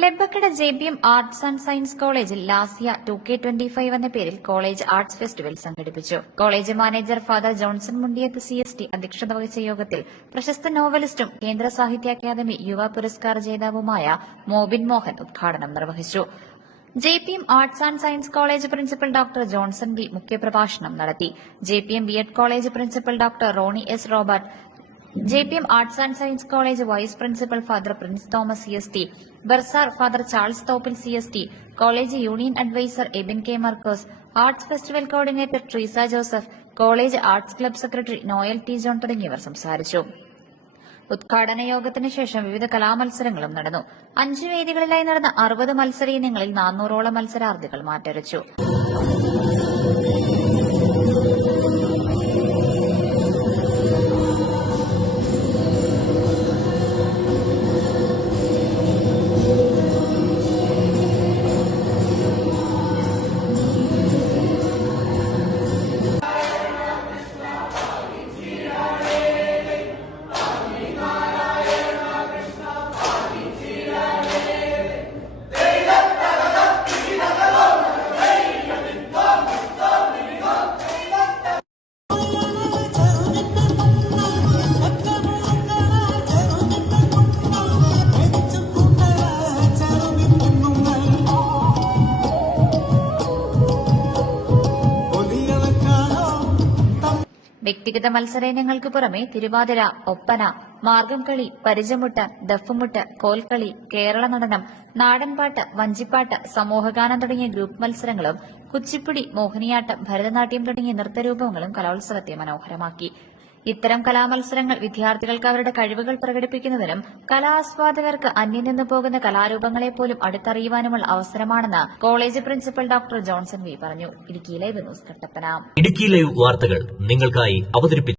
ലെബക്കട JPM arts and science കോളേജിൽ ലാസിയ 2K25 എന്ന പേരിൽ കോളേജ് ആർട്സ് ഫെസ്റ്റിവൽ സംഘടിപ്പിച്ചു. College manager father Johnson Mundiyath CST അധ്യക്ഷത വഹിച്ച യോഗത്തിൽ പ്രശസ്ത നോവലിസ്റ്റും കേന്ദ്ര സാഹിത്യ അക്കാദമി യുവ പുരസ്കാർ ജേതാവുമായ മോബിൻ മോഹൻ ഉദ്ഘാടനം നിർവഹിച്ചു. JPM arts and science college principal doctor Johnson B മുഖ്യപ്രഭാഷണം നടത്തി. JPM B.Ed college principal doctor Ronnie S Robert, JPM arts and science college vice principal father Prince Thomas CST, bursar father Charles Thoppil CST, college union advisor Ebin K Markose, arts festival coordinator Treesa Joseph, college arts club secretary Noel T John തുടങ്ങിയവർ സംസാരിച്ചു. ഉദ്ഘാടന യോഗത്തിന് ശേഷം വിവിധ കലാമത്സരങ്ങളും നടന്നു. 5 വേദികളിലായി നടന്ന 60 മത്സര ഇനങ്ങളിൽ 400ഓളം മത്സരാർത്ഥികൾ മാറ്റുരച്ചു. വ്യക്തിഗത മത്സര ഇനങ്ങൾക്ക് പുറമെ തിരുവാതിര, ഒപ്പന, മാർഗംകളി, പരിചമുട്ട്, ദഫ്മുട്ട്, കോൽക്കളി, കേരള നടനം, നാടൻപാട്ട്, വഞ്ചിപ്പാട്ട്, സമൂഹഗാനം തുടങ്ങിയ ഗ്രൂപ്പ് മത്സരങ്ങളും കുച്ചിപ്പുടി, മോഹിനിയാട്ടം, ഭരതനാട്യം തുടങ്ങിയ നൃത്തരൂപങ്ങളും കലോത്സവത്തെ മനോഹരമാക്കി. ഇത്തരം കലാമത്സരങ്ങൾ വിദ്യാർത്ഥികൾക്ക് അവരുടെ കഴിവുകൾ പ്രകടിപ്പിക്കുന്നതിനും കലാസ്വാദകർക്ക് അന്യം നിന്നു പോകുന്ന കലാരൂപങ്ങളെപ്പോലും അടുത്തറിയുവാനുമുള്ള അവസരമാണെന്ന് college principal doctor Johnson V പറഞ്ഞു. Idukki live news Kattappana. Idukki live വാർത്തകൾ നിങ്ങൾക്കായി അവതരിപ്പിച്ചു.